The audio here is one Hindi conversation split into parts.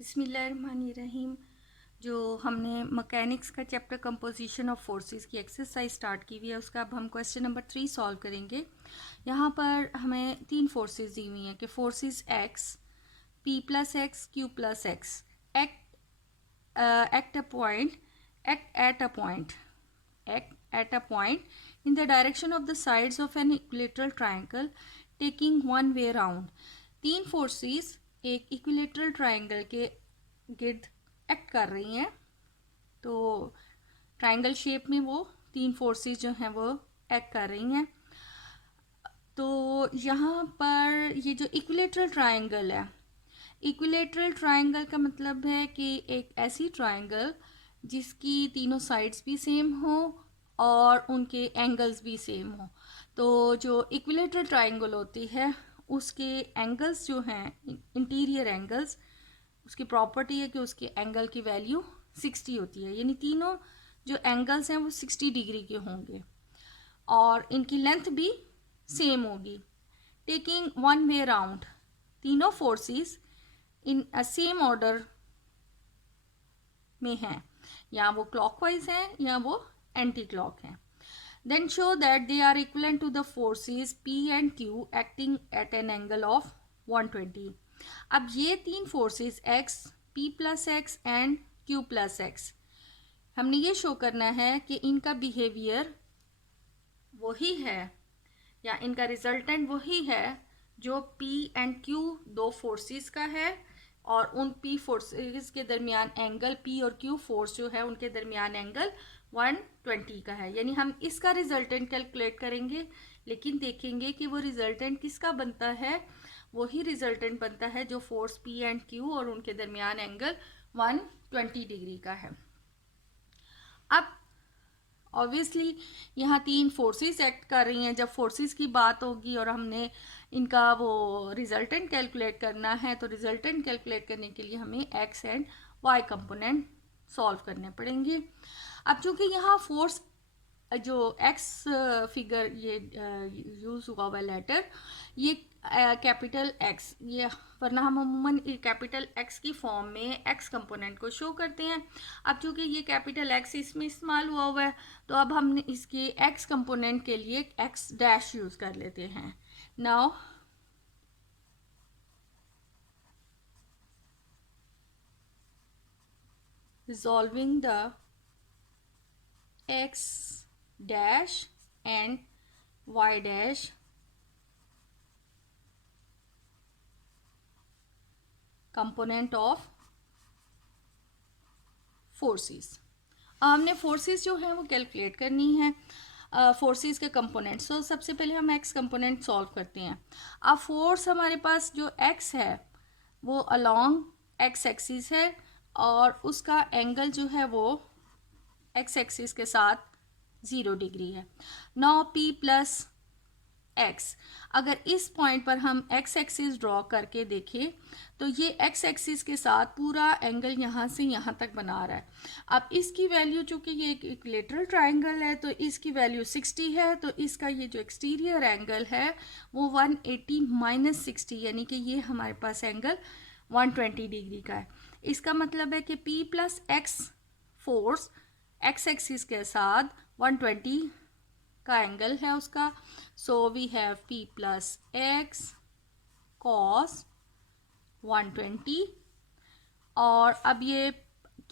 बिस्मिल्लाहिर्रहमानिर्रहीम। जो हमने मैकेनिक्स का चैप्टर कंपोजिशन ऑफ फोर्सेस की एक्सरसाइज स्टार्ट की हुई है, उसका अब हम क्वेश्चन नंबर 3 सॉल्व करेंगे। यहाँ पर हमें 3 फोर्सेस दी हुई हैं कि forces x, P plus x, Q plus x act a point act at a point act at a point in the direction of the sides of an equilateral triangle taking one way round। तीन फोर्सेस एक इक्विलेटरल ट्राइंगल के गिर्द एक्ट कर रही हैं। तो ट्राइंगल शेप में वो तीन फोर्सेस जो हैं वो एक्ट कर रही हैं। तो यहाँ पर ये जो इक्विलेटरल ट्राइंगल है, इक्विलेटरल ट्राइंगल का मतलब है कि एक ऐसी ट्राइंगल जिसकी तीनों साइड्स भी सेम हो और उनके एंगल्स भी सेम हो। तो जो इक्विलेटरल ट्राइंगल होती है उसके एंगल्स जो हैं, इंटीरियर एंगल्स, उसकी प्रॉपर्टी है कि उसके एंगल की वैल्यू 60 होती है, यानी तीनों जो एंगल्स हैं वो 60 डिग्री के होंगे और इनकी लेंथ भी सेम होगी। टेकिंग वन वे राउंड, तीनों forces in a same order में हैं, या वो क्लॉकवाइज हैं या वो एंटी क्लॉक हैं। Then show that they are equivalent to the forces P and Q acting at an angle of 120। अब ये तीन forces X, P plus x and Q plus x, हमने ये शो करना है कि इनका बिहेवियर वही है या इनका रिजल्टेंट वही है जो P एंड Q दो फोर्सेस का है, और उन P फोर्सेस के दरमियान एंगल, P और Q फोर्स जो है उनके दरमियान एंगल 120 का है। यानी हम इसका रिजल्टेंट कैलकुलेट करेंगे, लेकिन देखेंगे कि वो रिजल्टेंट किसका बनता है। वही रिजल्टेंट बनता है जो फोर्स P एंड Q और उनके दरमियान एंगल 120 डिग्री का है। अब ऑब्वियसली यहाँ तीन फोर्सेस एक्ट कर रही हैं। जब फोर्सेस की बात होगी और हमने इनका वो रिजल्टेंट कैलकुलेट करना है, तो रिजल्टेंट कैलकुलेट करने के लिए हमें x and y component solve करने पड़ेंगे। अब चूंकि यहाँ फोर्स जो एक्स फिगर ये यूज हुआ हुआ लेटर, ये कैपिटल एक्स, ये वरना हम अमूमन कैपिटल एक्स की फॉर्म में एक्स कंपोनेंट को शो करते हैं। अब चूंकि ये कैपिटल एक्स इसमें इस्तेमाल हुआ है, तो अब हमने इसके एक्स कंपोनेंट के लिए एक्स डैश यूज कर लेते हैं। Now resolving the x dash and y dash component of forces. हमने फोर्सेस जो है वो कैलकुलेट करनी है, फोर्सेस के कंपोनेंट। सो सबसे पहले हम एक्स कंपोनेंट सॉल्व करते हैं। अब फोर्स हमारे पास जो एक्स है वो अलोंग एक्स एक्सिस है और उसका एंगल जो है वो एक्स एक्सिस के साथ 0 डिग्री है। नाउ P प्लस एक्स, अगर इस पॉइंट पर हम एक्स एक्सिस ड्रॉ करके देखें तो ये एक्स एक्सिस के साथ पूरा एंगल यहाँ से यहाँ तक बना रहा है। अब इसकी वैल्यू, चूंकि ये एक इक्विलेटरल ट्राइंगल है, तो इसकी वैल्यू 60 है, तो इसका ये जो एक्सटीरियर एंगल है वो 180 माइनस 60, यानी कि ये हमारे पास एंगल 120 डिग्री का है। इसका मतलब है कि P plus x force x axis के साथ 120 का एंगल है उसका। So we have P plus x cos 120, और अब ये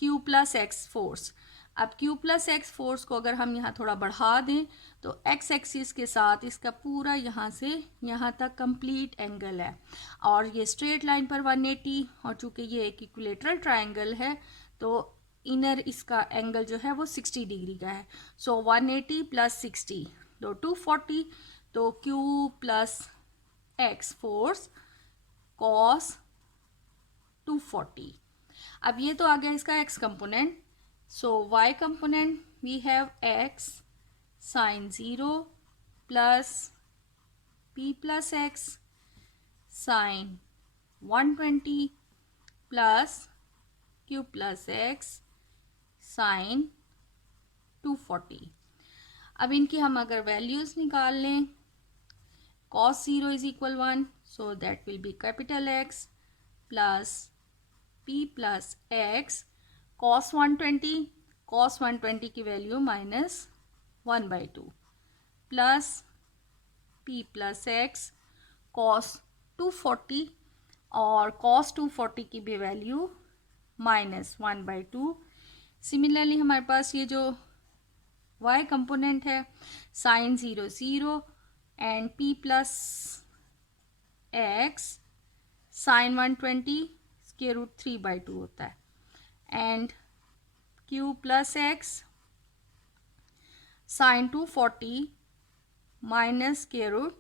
Q प्लस एक्स फोर्स, अब Q प्लस एक्स फोर्स को अगर हम यहाँ थोड़ा बढ़ा दें तो एक्स एक्सिस के साथ इसका पूरा यहाँ से यहाँ तक कंप्लीट एंगल है, और ये स्ट्रेट लाइन पर 180, और चूंकि ये एक इक्विलेटरल ट्राइंगल है तो इनर इसका एंगल जो है वो 60 डिग्री का है। सो 180 प्लस 60 तो 240, तो Q plus x force cos 240। अब ये तो आ गया इसका x component. So y component we have x sine 0 plus P plus x sine 120 plus Q plus x sine 240। अब इनकी हम अगर वैल्यूज निकाल लें, cos 0 is equal 1, so that will be capital x plus P plus x cos 120 की value -1/2 plus P plus x cos 240 और कॉस 240 की भी वैल्यू -1/2। सिमिलरली हमारे पास ये जो y कंपोनेंट है sine 0 0 and P plus x sine 120 square root 3/2 होता है and Q plus x sine 240 minus square root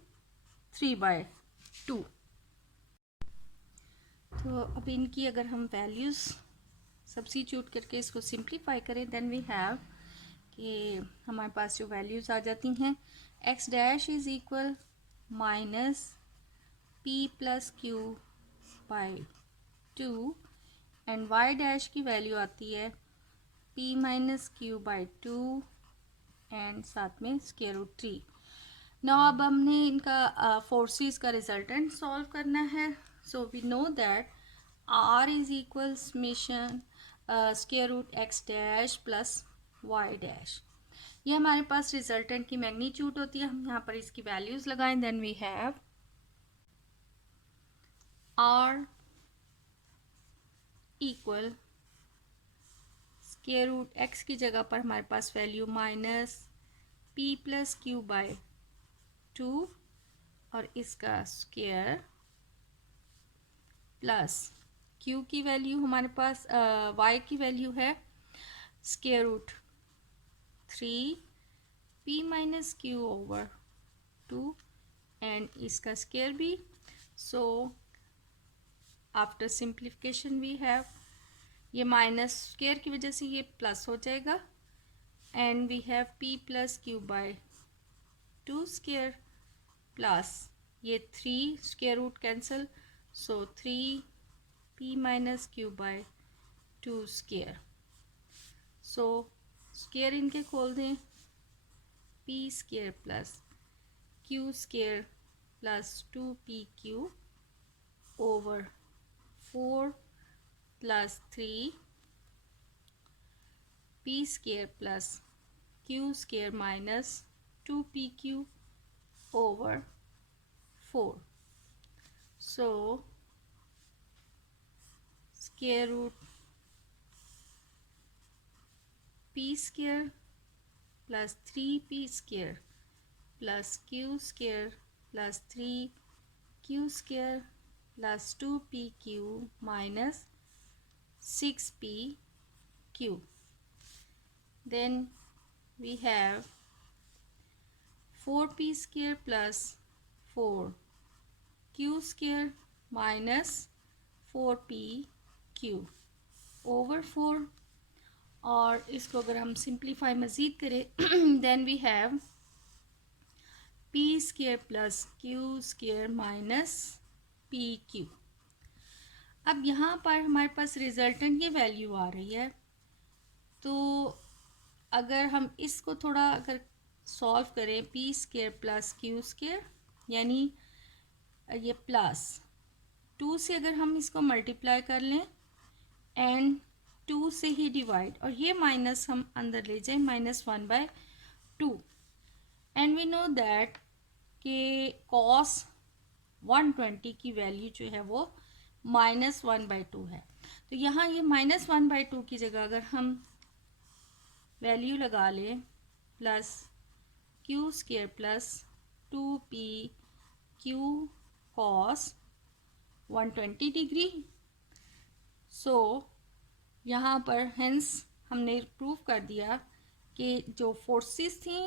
3/2। तो अब इनकी अगर हम वैल्यूज़ सब्स्टिट्यूट करके इसको सिंप्लीफाई करें देन वी हैव कि हमारे पास जो वैल्यूज़ आ जाती हैं x dash is equal minus P plus Q by 2 and y dash की वैल्यू आती है p minus Q by 2 and साथ में स्क्वायर रूट 3। नाउ अब हमने इनका फोर्सेस का रिजल्टेंट सॉल्व करना है। So we know that r is equal summation square root x dash plus y dash. ये हमारे पास रिजल्टेंट की मैग्नीट्यूड होती है। हम यहाँ पर इसकी वैल्यूज़ लगाएं then we have r equal square root x की जगह पर हमारे पास value minus p plus q by 2 और इसका स्क्वायर प्लस q की वैल्यू हमारे पास y की वैल्यू है square root 3 p minus q over 2 and इसका स्क्वायर भी। So after simplification we have ये माइनस स्क्वायर की वजह से ये प्लस हो जाएगा and we have p plus q by 2 square plus ये 3 square root cancel so 3 p minus Q by 2 square. So square इनके खोल दें p square plus q square plus 2pq over 4 plus 3 p square plus q square minus 2pq over 4. So square root p square plus 3p square plus q square plus 3q square plus 2pq minus 6pq. Then we have 4p square plus 4q square minus 4pq over 4 और इसको अगर हम सिंप्लीफाई मज़ीद करें then we have p square plus q square minus pq। अब यहाँ पर हमारे पास रिजल्टेंट की वैल्यू आ रही है तो अगर हम इसको थोड़ा अगर सॉल्व करें p square plus q square यानी ये प्लस 2 से अगर हम इसको मल्टीप्लाई कर लें एंड 2 से ही डिवाइड और ये माइनस हम अंदर ले जाएं -1/2 एंड वी नो दैट कि cos 120 की वैल्यू जो है वो -1/2 है। तो यहाँ ये -1/2 की जगह अगर हम वैल्यू लगा लें plus q square plus 2pq cos 120 degree. So यहाँ पर हेंस हमने प्रूव कर दिया कि जो फोर्सेस थी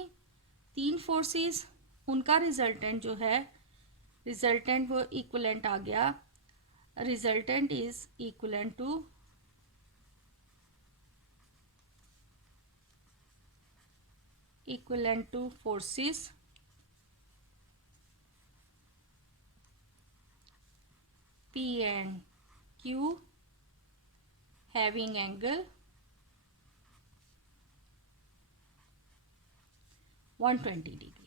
3 फोर्सेस उनका रिजल्टेंट जो है रिजल्टेंट वो इक्वलेंट आ गया। Resultant is equivalent two forces P and Q having angle 120 degree।